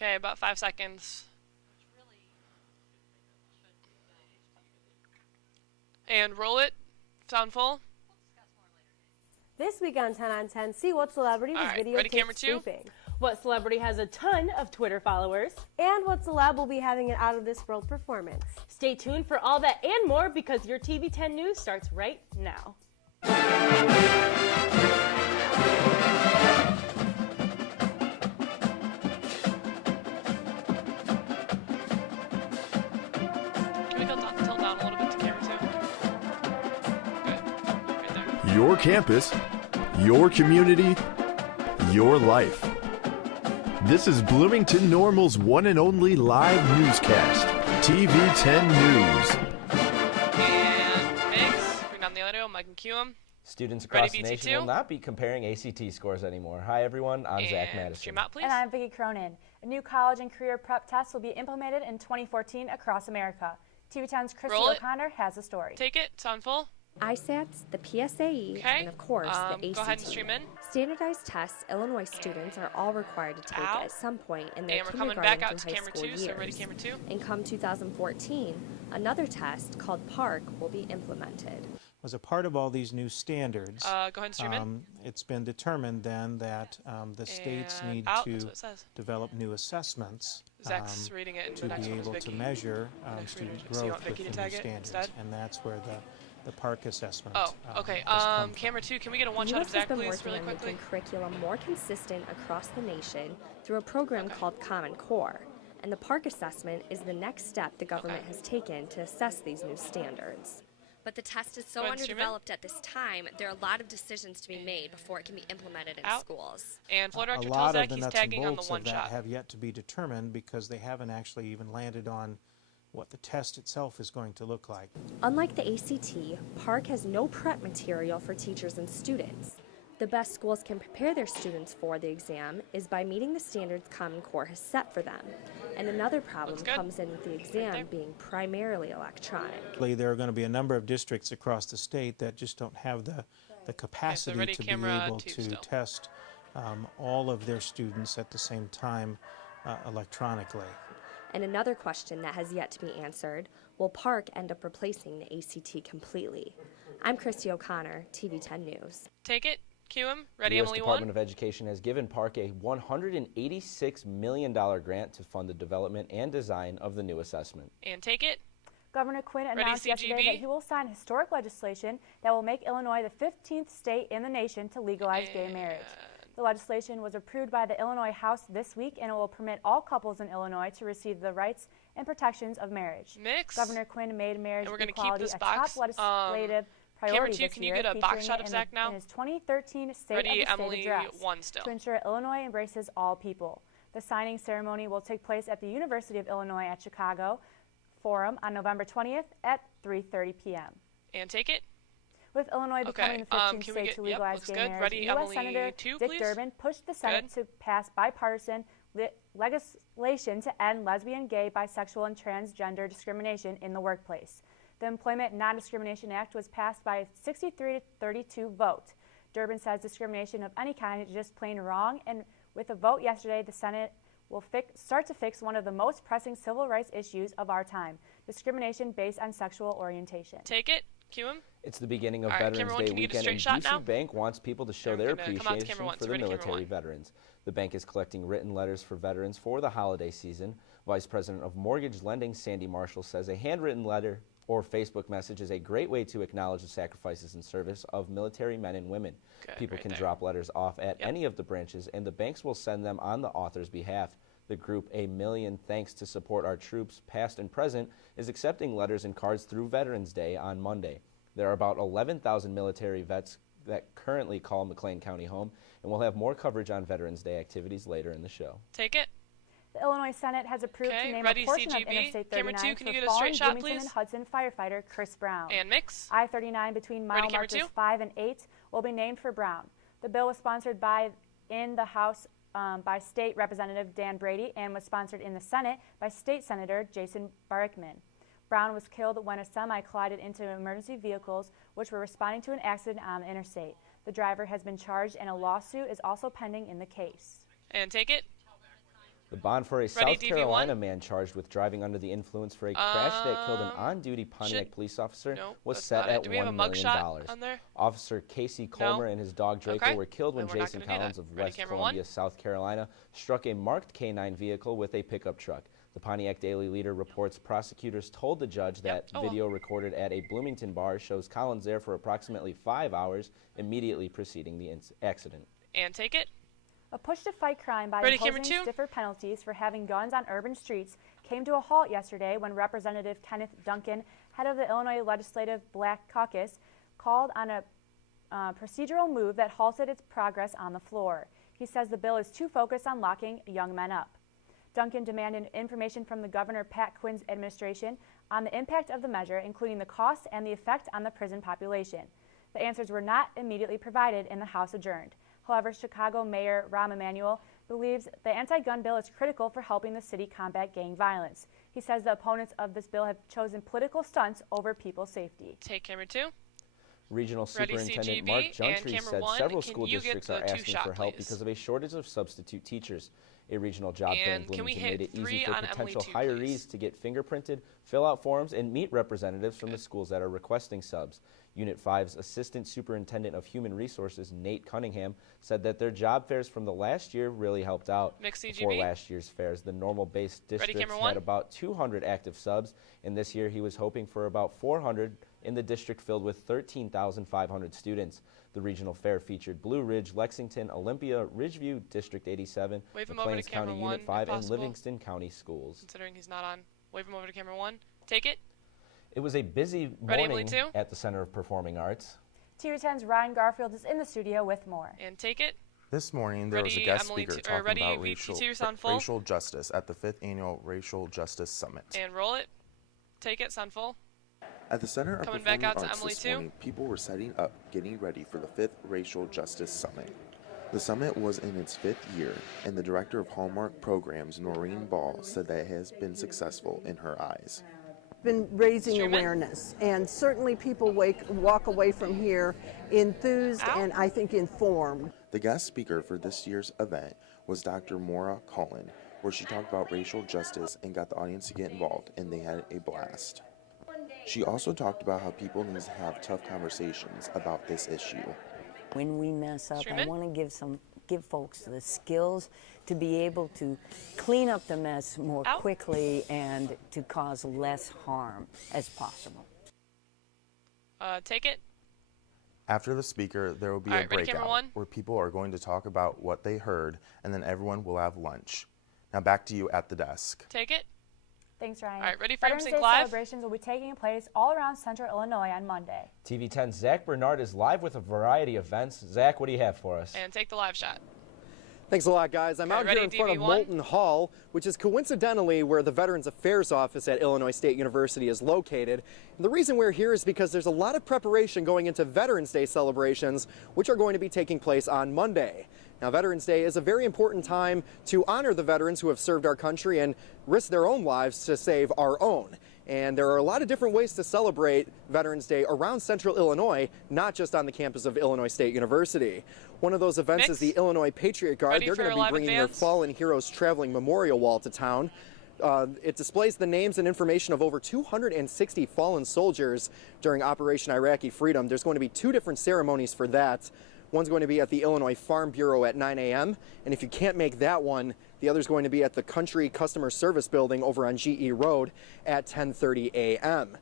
Okay, about 5 seconds. And roll it. Sound full. This week on 10 on 10, see what celebrity was ready, camera videotaped two? sleeping. What celebrity has a ton of Twitter followers? And what celeb will be having an out-of-this-world performance. Stay tuned for all that and more because your TV10 News starts right now. Can we go tilt down a little bit to camera two? Good. Right there. Your campus, your community, your life. This is Bloomington Normal's one and only live newscast, TV10 News. And Mix, bring down the audio, Mike and Cuem. Students across the Ready, nation BT2? will not be comparing ACT scores anymore. Hi, everyone. I'm Zach And Madison. stream out, please. And I'm Vicki Cronin. A new college and career prep test will be implemented in 2014 across America. TV10's Christy Roll it. O'Connor has the story. Take it. Sound full. ISATs, the PSAE, Okay. and of course the ACT. Go ahead and stream in. Standardized tests Illinois students are all required to take Out. at some point in their And we're coming kindergarten back out to through high camera school two, years. so ready, camera two. And come 2014, another test called PARC will be implemented. As a part of all these new standards, Go ahead and stream in. it's been determined then that the states And need out, to that's what it says. develop new assessments Zach's reading it, and to the next be one is able Vicky. to measure Next student reader. So you want growth with Vicky the to new tag it standards. instead? And that's where the PARC assessment Oh, okay. has come from. Camera two, can we get a one The shot U.S. of has Zach, been please, working really on quickly? making curriculum more consistent across the nation through a program called Common Core. And the PARC assessment is the next step the government has taken to assess these new standards. But the test is so Go ahead and stream in. underdeveloped at this time, there are a lot of decisions to be made before it can be implemented in Out. schools. And floor A director tells lot Zach of the he's nuts tagging and on the bolts one of that shot. have yet to be determined because they haven't actually even landed on what the test itself is going to look like. Unlike the ACT, PARC has no prep material for teachers and students. The best schools can prepare their students for the exam is by meeting the standards Common Core has set for them. And another problem Looks good. comes in with the there. exam being primarily electronic. There are going to be a number of districts across the state that just don't have the capacity ready, to be camera able two to still. test all of their students at the same time electronically. And another question that has yet to be answered, will PARC end up replacing the ACT completely? I'm Christy O'Connor, TV10 News. Take it. Cue him. The Ready, U.S. Emily Department one. of Education has given PARC a $186 million grant to fund the development and design of the new assessment. And take it. Governor Quinn Ready, announced yesterday CGB? that he will sign historic legislation that will make Illinois the 15th state in the nation to legalize gay marriage. The legislation was approved by the Illinois House this week, and it will permit all couples in Illinois to receive the rights and protections of marriage. Mix. Governor Quinn made marriage And we're gonna keep equality this a box. top legislative priority two, this can you year, get a box featuring shot it of Zach now? in his 2013 State Ready, of the Emily State Address one still. to ensure Illinois embraces all people. The signing ceremony will take place at the University of Illinois at Chicago Forum on November 20th at 3:30 p.m. And take it. With Illinois becoming the 15th can we state get- to yep, legalize looks gay good. marriage, Ready, U.S. Emily Senator two, Dick please. Durbin pushed the Senate Good. to pass bipartisan legislation to end lesbian, gay, bisexual, and transgender discrimination in the workplace. The Employment Non-Discrimination Act was passed by a 63 to 32 vote. Durbin says discrimination of any kind is just plain wrong, and with a vote yesterday, the Senate will start to fix one of the most pressing civil rights issues of our time, discrimination based on sexual orientation. Take it. Cue him. It's the beginning of All right, Veterans camera one, Day can you get a weekend, and straight shot now? DC Bank wants people to show And their we're gonna come out to appreciation camera one, for so the ready, camera military one. veterans. The bank is collecting written letters for veterans for the holiday season. Vice President of Mortgage Lending, Sandy Marshall, says a handwritten letter or Facebook message is a great way to acknowledge the sacrifices and service of military men and women. Good, People right can there. drop letters off at Yep. any of the branches, and the banks will send them on the author's behalf. The group, A Million Thanks to Support Our Troops, Past and Present, is accepting letters and cards through Veterans Day on Monday. There are about 11,000 military vets that currently call McLean County home, and we'll have more coverage on Veterans Day activities later in the show. Take it. The Illinois Senate has approved Okay, to name ready, a portion CGB. of Interstate Camera 39 two, can you for get a fallen straight shot, Bloomington please? and Hudson firefighter Chris Brown. And mix. I-39 between mile Ready, camera markers two? 5 and 8 will be named for Brown. The bill was sponsored in the House by State Representative Dan Brady and was sponsored in the Senate by State Senator Jason Barickman. Brown was killed when a semi collided into emergency vehicles which were responding to an accident on the interstate. The driver has been charged and a lawsuit is also pending in the case. And take it. The bond for a South Carolina man charged with driving under the influence for a crash that killed an on-duty Pontiac police officer was set at $1 million. Officer Casey Colmer and his dog Draco were killed when Jason Collins of West Columbia, South Carolina, struck a marked K-9 vehicle with a pickup truck. The Pontiac Daily Leader reports prosecutors told the judge that video recorded at a Bloomington bar shows Collins there for approximately 5 hours immediately preceding the accident. And take it. A push to fight crime by imposing stiffer penalties for having guns on urban streets came to a halt yesterday when Representative Kenneth Duncan, head of the Illinois Legislative Black Caucus, called on a procedural move that halted its progress on the floor. He says the bill is too focused on locking young men up. Duncan demanded information from the Governor Pat Quinn's administration on the impact of the measure, including the cost and the effect on the prison population. The answers were not immediately provided and the House adjourned. However, Chicago Mayor Rahm Emanuel believes the anti-gun bill is critical for helping the city combat gang violence. He says the opponents of this bill have chosen political stunts over people's safety. Take camera 2. Regional Superintendent Mark Gentry said several school districts are asking for help because of a shortage of substitute teachers. A regional job fair in Bloomington made it easy for potential hirees to get fingerprinted, fill out forms, and meet representatives from the schools that are requesting subs. Unit 5's Assistant Superintendent of Human Resources, Nate Cunningham, said that their job fairs from the last year really helped out. Before last year's fairs, the normal-based districts had about 200 active subs, and this year he was hoping for about 400 in the district filled with 13,500 students. The regional fair featured Blue Ridge, Lexington, Olympia, Ridgeview, District 87, McLeans County Unit 5, and Livingston County Schools. Considering he's not on, wave him over to camera 1. Take it. It was a busy morning at the Center of Performing Arts. TV10's Ryan Garfield is in the studio with more. And take it. This morning, there was a guest speaker talking about racial justice at the 5th Annual Racial Justice Summit. And roll it. Take it, sound full. At the Center of Performing Arts this morning, people were setting up, getting ready for the 5th Racial Justice Summit. The summit was in its 5th year, and the director of Hallmark Programs, Noreen Ball, said that it has been successful in her eyes. Been raising awareness, and certainly people walk away from here enthused and I think informed. The guest speaker for this year's event was Dr. Maura Cullen, where she talked about racial justice and got the audience to get involved, and they had a blast. She also talked about how people need to have tough conversations about this issue. When we mess up, I want to give folks the skills to be able to clean up the mess more quickly and to cause less harm as possible. Take it. After the speaker, there will be a breakout where people are going to talk about what they heard, and then everyone will have lunch. Now back to you at the desk. Take it. Thanks, Ryan. All right, ready for Veterans Day Live? celebrations will be taking place all around Central Illinois on Monday. TV10's Zach Bernard is live with a variety of events. Zach, what do you have for us? And take the live shot. Thanks a lot, guys. I'm out here in front of Moulton Hall, which is coincidentally where the Veterans Affairs Office at Illinois State University is located. And the reason we're here is because there's a lot of preparation going into Veterans Day celebrations, which are going to be taking place on Monday. Now, Veterans Day is a very important time to honor the veterans who have served our country and risked their own lives to save our own. And there are a lot of different ways to celebrate Veterans Day around Central Illinois, not just on the campus of Illinois State University. One of those events is the Illinois Patriot Guard. They're going to be bringing their Fallen Heroes Traveling Memorial Wall to town. It displays the names and information of over 260 fallen soldiers during Operation Iraqi Freedom. There's going to be 2 different ceremonies for that. One's going to be at the Illinois Farm Bureau at 9 a.m. And if you can't make that one, the other's going to be at the Country Customer Service Building over on GE Road at 10:30 a.m.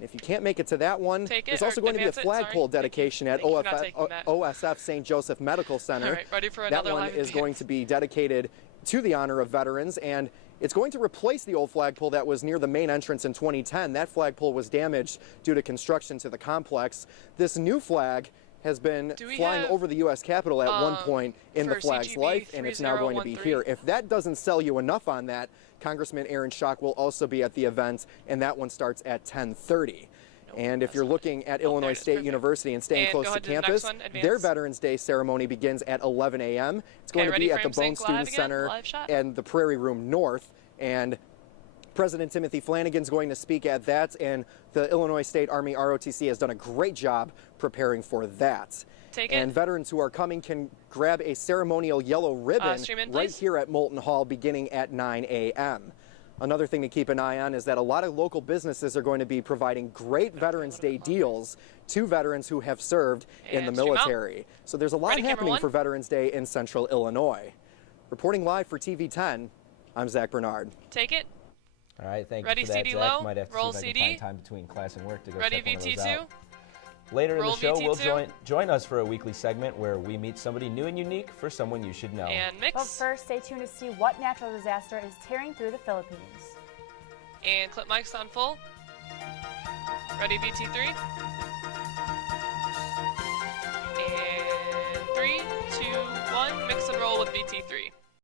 If you can't make it to that one, there's also going to be a flagpole dedication at OSF St. Joseph Medical Center. All right, ready for that one is going to be dedicated to the honor of veterans, and it's going to replace the old flagpole that was near the main entrance in 2010. That flagpole was damaged due to construction to the complex. This new flag has been flying over the U.S. Capitol at one point in the flag's life, and it's now going to be here. If that doesn't sell you enough on that, Congressman Aaron Schock will also be at the event, and that one starts at 10:30. And if you're looking at Illinois State University and staying close to campus, their Veterans Day ceremony begins at 11 a.m. It's going to be at the Bone Student Center and the Prairie Room North, and President Timothy Flanagan's going to speak at that, and the Illinois State Army ROTC has done a great job preparing for that. And veterans who are coming can grab a ceremonial yellow ribbon right here at Moulton Hall beginning at 9 a.m. Another thing to keep an eye on is that a lot of local businesses are going to be providing great Veterans Day deals to veterans who have served in the military. So there's a lot happening for Veterans Day in Central Illinois. Reporting live for TV 10, I'm Zach Bernard. Take it. All right, thank Ready, you for that, CD Zach. low. Might have to Roll see if CD. I can find time between class and work to go Ready, check one of those VT2. out. Later Roll in the show, VT2. we'll join us for a weekly segment where we meet somebody new and unique for someone you should know. And mix. But first, stay tuned to see what natural disaster is tearing through the Philippines. And clip mics on full. Ready, VT3. And 3, 2, 1. Mix and roll with VT3.